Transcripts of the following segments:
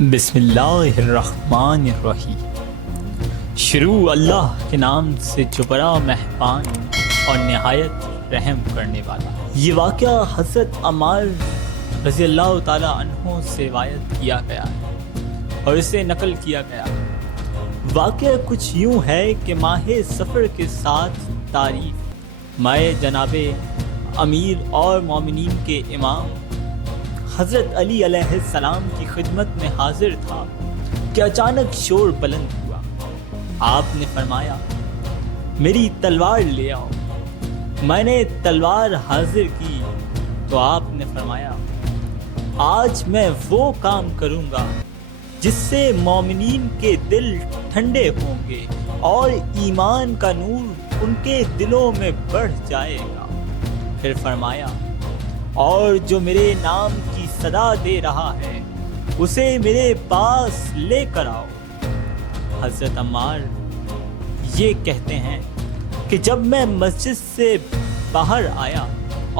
بسم اللہ الرحمن الرحیم۔ شروع اللہ کے نام سے جو بڑا مہربان اور نہایت رحم کرنے والا۔ یہ واقعہ حضرت عمار رضی اللہ تعالی عنہ سے روایت کیا گیا ہے اور اسے نقل کیا گیا۔ واقعہ کچھ یوں ہے کہ ماہ سفر کے ساتھ تعریف میں جناب امیر اور مومنین کے امام حضرت علی علیہ السلام کی خدمت میں حاضر تھا کہ اچانک شور بلند ہوا۔ آپ نے فرمایا میری تلوار لے آؤ۔ میں نے تلوار حاضر کی تو آپ نے فرمایا آج میں وہ کام کروں گا جس سے مومنین کے دل ٹھنڈے ہوں گے اور ایمان کا نور ان کے دلوں میں بڑھ جائے گا۔ پھر فرمایا اور جو میرے نام کی صدا دے رہا ہے اسے میرے پاس لے کر آؤ۔ حضرت عمار یہ کہتے ہیں کہ جب میں مسجد سے باہر آیا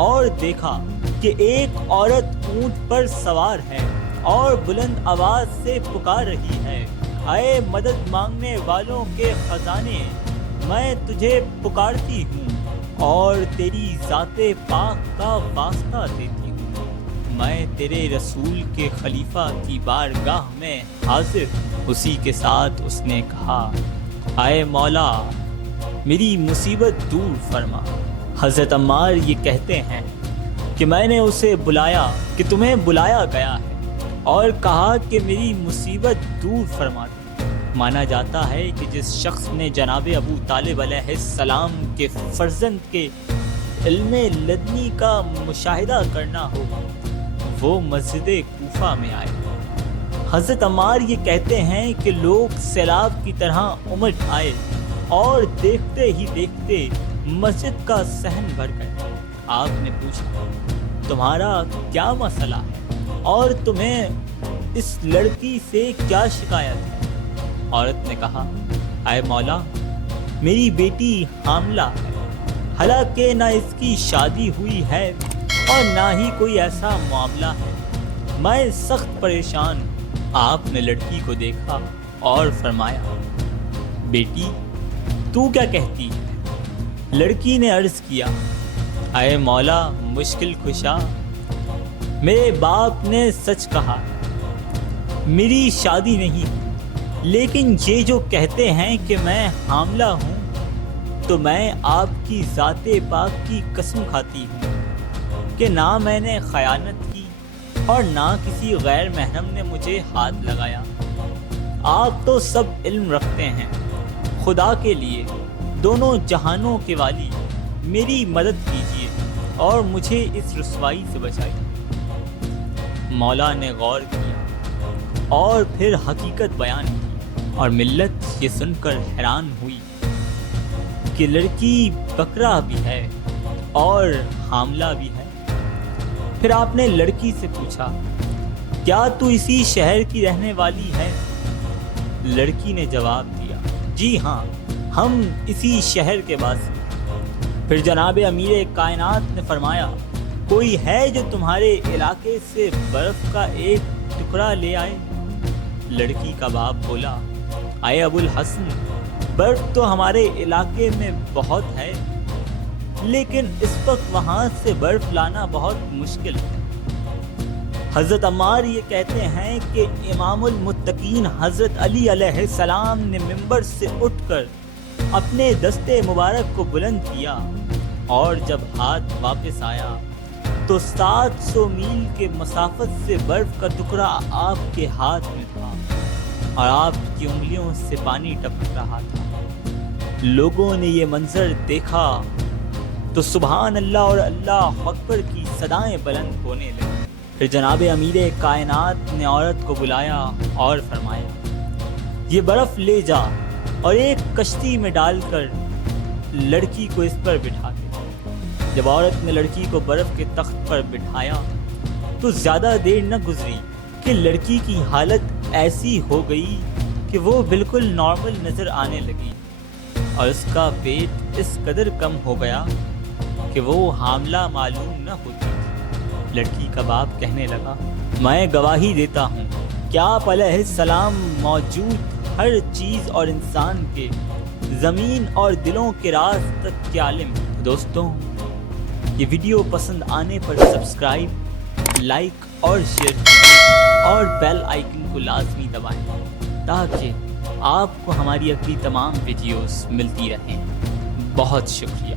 اور دیکھا کہ ایک عورت اونٹ پر سوار ہے اور بلند آواز سے پکار رہی ہے، اے مدد مانگنے والوں کے خزانے، میں تجھے پکارتی ہوں اور تیری ذات پاک کا واسطہ دیتی ہوں، میں تیرے رسول کے خلیفہ کی بارگاہ میں حاضر ہوں۔ اسی کے ساتھ اس نے کہا اے مولا میری مصیبت دور فرما۔ حضرت عمار یہ کہتے ہیں کہ میں نے اسے بلایا کہ تمہیں بلایا گیا ہے اور کہا کہ میری مصیبت دور فرما دے۔ مانا جاتا ہے کہ جس شخص نے جناب ابو طالب علیہ السلام کے فرزند کے علم لدنی کا مشاہدہ کرنا ہو وہ مسجد کوفہ میں آئے۔ حضرت عمار یہ کہتے ہیں کہ لوگ سیلاب کی طرح امٹ آئے اور دیکھتے ہی دیکھتے مسجد کا صحن بھر گئے۔ آپ نے پوچھا تمہارا کیا مسئلہ ہے اور تمہیں اس لڑکی سے کیا شکایت ہے؟ عورت نے کہا اے مولا میری بیٹی حاملہ ہے، حالانکہ نہ اس کی شادی ہوئی ہے اور نہ ہی کوئی ایسا معاملہ ہے، میں سخت پریشان ہوں۔ آپ نے لڑکی کو دیکھا اور فرمایا بیٹی تو کیا کہتی ہے؟ لڑکی نے عرض کیا اے مولا مشکل کشا، میرے باپ نے سچ کہا، میری شادی نہیں، لیکن یہ جو کہتے ہیں کہ میں حاملہ ہوں تو میں آپ کی ذات پاک کی قسم کھاتی ہوں کہ نہ میں نے خیانت کی اور نہ کسی غیر محرم نے مجھے ہاتھ لگایا۔ آپ تو سب علم رکھتے ہیں، خدا کے لیے دونوں جہانوں کے والی میری مدد کیجیے اور مجھے اس رسوائی سے بچائیے۔ مولا نے غور کیا اور پھر حقیقت بیان کی اور ملت یہ سن کر حیران ہوئی کہ لڑکی بکرا بھی ہے اور حاملہ بھی ہے۔ پھر آپ نے لڑکی سے پوچھا کیا تو اسی شہر کی رہنے والی ہے؟ لڑکی نے جواب دیا جی ہاں، ہم اسی شہر کے باسی ہیں۔ پھر جناب امیر کائنات نے فرمایا کوئی ہے جو تمہارے علاقے سے برف کا ایک ٹکڑا لے آئے؟ لڑکی کا باپ بولا اے ابو الحسن برف تو ہمارے علاقے میں بہت ہے، لیکن اس وقت وہاں سے برف لانا بہت مشکل ہے۔ حضرت عمار یہ کہتے ہیں کہ امام المتقین حضرت علی علیہ السلام نے منبر سے اٹھ کر اپنے دستے مبارک کو بلند کیا اور جب ہاتھ واپس آیا تو 700 میل کے مسافت سے برف کا ٹکڑا آپ کے ہاتھ میں تھا اور آپ کی انگلیوں سے پانی ٹپک رہا تھا۔ لوگوں نے یہ منظر دیکھا تو سبحان اللہ اور اللہ اکبر کی صدائیں بلند ہونے لگی۔ پھر جناب امیر کائنات نے عورت کو بلایا اور فرمایا یہ برف لے جا اور ایک کشتی میں ڈال کر لڑکی کو اس پر بٹھا دے۔ جب عورت نے لڑکی کو برف کے تخت پر بٹھایا تو زیادہ دیر نہ گزری کہ لڑکی کی حالت ایسی ہو گئی کہ وہ بالکل نارمل نظر آنے لگی اور اس کا پیٹ اس قدر کم ہو گیا کہ وہ حاملہ معلوم نہ ہوتی تھی۔ لڑکی کا باپ کہنے لگا میں گواہی دیتا ہوں کیا آپ علیہ السلام موجود ہر چیز اور انسان کے زمین اور دلوں کے راز تک کے عالم؟ دوستوں، یہ ویڈیو پسند آنے پر سبسکرائب، لائک اور شیئر کریں اور بیل آئیکن کو لازمی دبائیں تاکہ آپ کو ہماری اگلی تمام ویڈیوز ملتی رہیں۔ بہت شکریہ۔